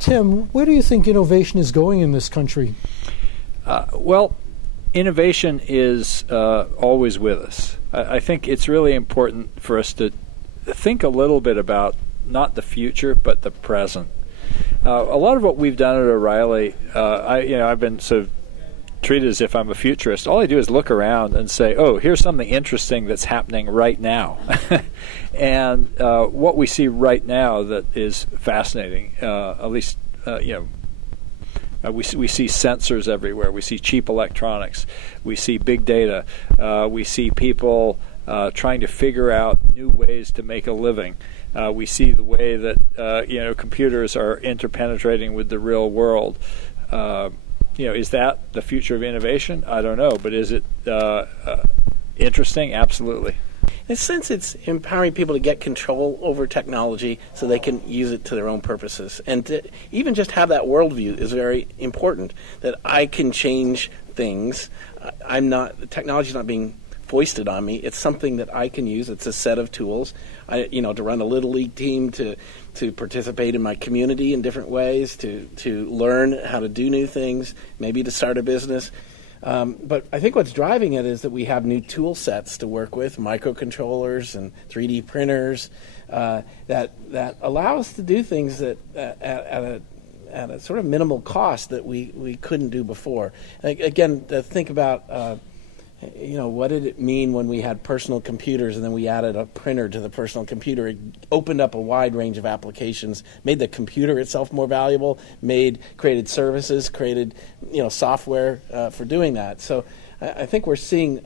Tim, where do you think innovation is going in this country? Well, innovation is always with us. I think it's really important for us to think a little bit about not the future, but the present. A lot of what we've done at O'Reilly, I've been sort of treated as if I'm a futurist. All I do is look around and say, oh, here's something interesting that's happening right now. And what we see right now that is fascinating, at least, we see sensors everywhere. We see cheap electronics. We see big data. We see people trying to figure out new ways to make a living. We see the way that computers are interpenetrating with the real world. Is that the future of innovation? I don't know, but is it interesting? Absolutely. In a sense, it's empowering people to get control over technology so they can use it to their own purposes. And to even just have that worldview is very important, that I can change things. The technology's not being foisted on me. It's something that I can use. It's a set of tools, to run a Little League team, to participate in my community in different ways, to learn how to do new things, maybe to start a business. But I think what's driving it is that we have new tool sets to work with, microcontrollers and 3D printers, that allow us to do things that at a sort of minimal cost that we couldn't do before. Again, to think about what did it mean when we had personal computers and then we added a printer to the personal computer? It opened up a wide range of applications, made the computer itself more valuable, created services, created software for doing that. So I think we're seeing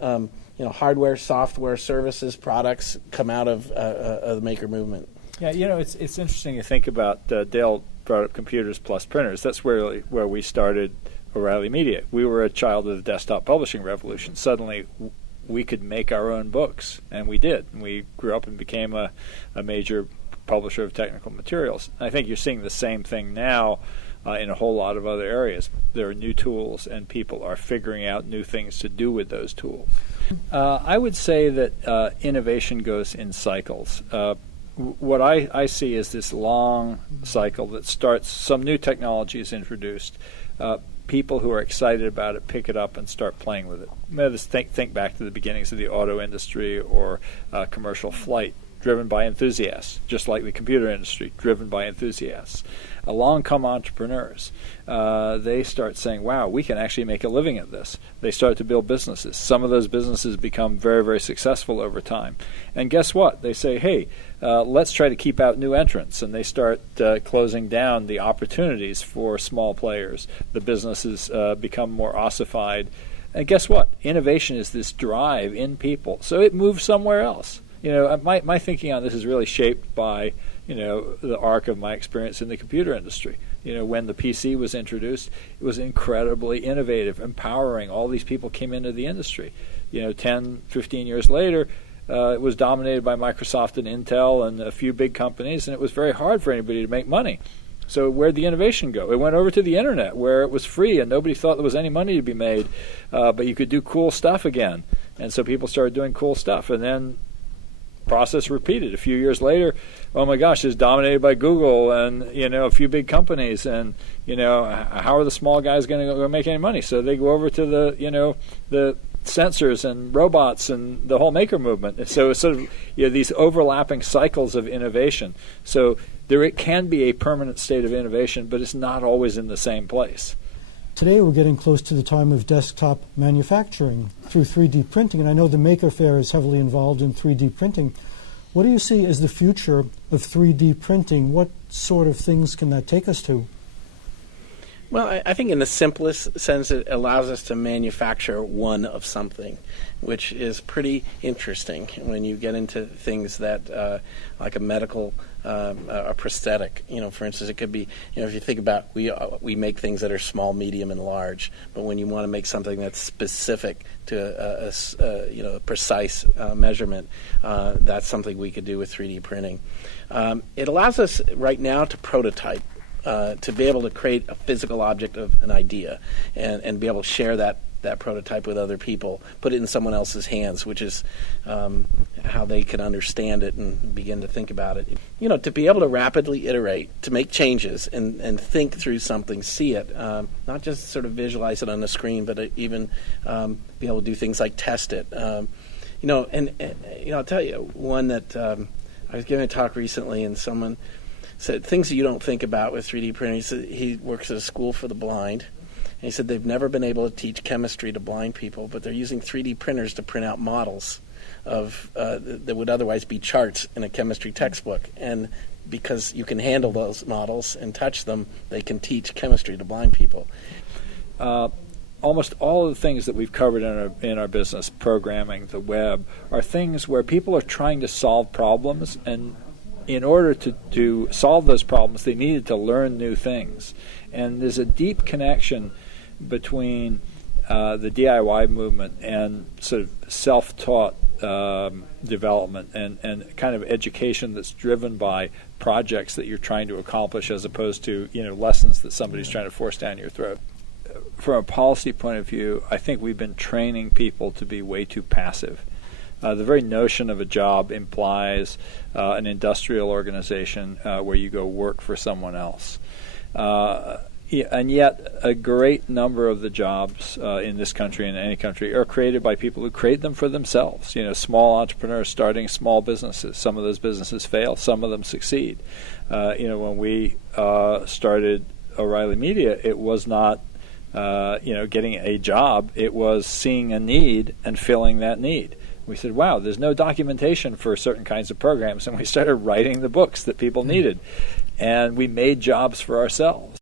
hardware, software, services, products come out of the maker movement. Yeah, it's interesting to think about. Dale brought up computers plus printers. That's where we started O'Reilly Media. We were a child of the desktop publishing revolution. Suddenly, we could make our own books, and we did. And we grew up and became a major publisher of technical materials. I think you're seeing the same thing now in a whole lot of other areas. There are new tools, and people are figuring out new things to do with those tools. I would say that innovation goes in cycles. What I see is this long cycle that starts, some new technology is introduced. People who are excited about it pick it up and start playing with it. Just think back to the beginnings of the auto industry or commercial flight, driven by enthusiasts, just like the computer industry, driven by enthusiasts. Along come entrepreneurs. They start saying, wow, we can actually make a living at this. They start to build businesses. Some of those businesses become very, very successful over time. And guess what? They say, hey, let's try to keep out new entrants. And they start closing down the opportunities for small players. The businesses become more ossified. And guess what? Innovation is this drive in people. So it moves somewhere else. My thinking on this is really shaped by, the arc of my experience in the computer industry. When the PC was introduced, it was incredibly innovative, empowering. All these people came into the industry. 10, 15 years later, it was dominated by Microsoft and Intel and a few big companies, and it was very hard for anybody to make money. So where'd the innovation go? It went over to the internet, where it was free and nobody thought there was any money to be made, but you could do cool stuff again. And so people started doing cool stuff, and then process repeated. A few years later, oh my gosh, it's dominated by Google and a few big companies, and how are the small guys going to go make any money? So they go over to the sensors and robots and the whole maker movement. So it's sort of these overlapping cycles of innovation. So it can be a permanent state of innovation, but it's not always in the same place. Today we're getting close to the time of desktop manufacturing through 3D printing, and I know the Maker Faire is heavily involved in 3D printing. What do you see as the future of 3D printing? What sort of things can that take us to? Well, I think in the simplest sense, it allows us to manufacture one of something, which is pretty interesting when you get into things that, like a medical, a prosthetic. For instance, it could be, if you think about, we make things that are small, medium, and large, but when you want to make something that's specific to a precise measurement, that's something we could do with 3D printing. It allows us right now to prototype. To be able to create a physical object of an idea and be able to share that that prototype with other people, put it in someone else's hands, which is how they can understand it and begin to think about it. To be able to rapidly iterate, to make changes and think through something, see it, not just sort of visualize it on the screen, but even be able to do things like test it. I'll tell you one that I was giving a talk recently, and someone said things that you don't think about with 3D printing. He said he works at a school for the blind, and he said they've never been able to teach chemistry to blind people, but they're using 3D printers to print out models of that would otherwise be charts in a chemistry textbook. And because you can handle those models and touch them, they can teach chemistry to blind people. Almost all of the things that we've covered in our business, programming, the web, are things where people are trying to solve problems, and in order to solve those problems, they needed to learn new things. And there's a deep connection between the DIY movement and sort of self-taught development and kind of education that's driven by projects that you're trying to accomplish, as opposed to lessons that somebody's trying to force down your throat. From a policy point of view, I think we've been training people to be way too passive. The very notion of a job implies an industrial organization where you go work for someone else. And yet a great number of the jobs in this country and any country are created by people who create them for themselves. Small entrepreneurs starting small businesses. Some of those businesses fail, some of them succeed. When we started O'Reilly Media, it was not getting a job. It was seeing a need and filling that need. We said, wow, there's no documentation for certain kinds of programs, and we started writing the books that people needed. And we made jobs for ourselves.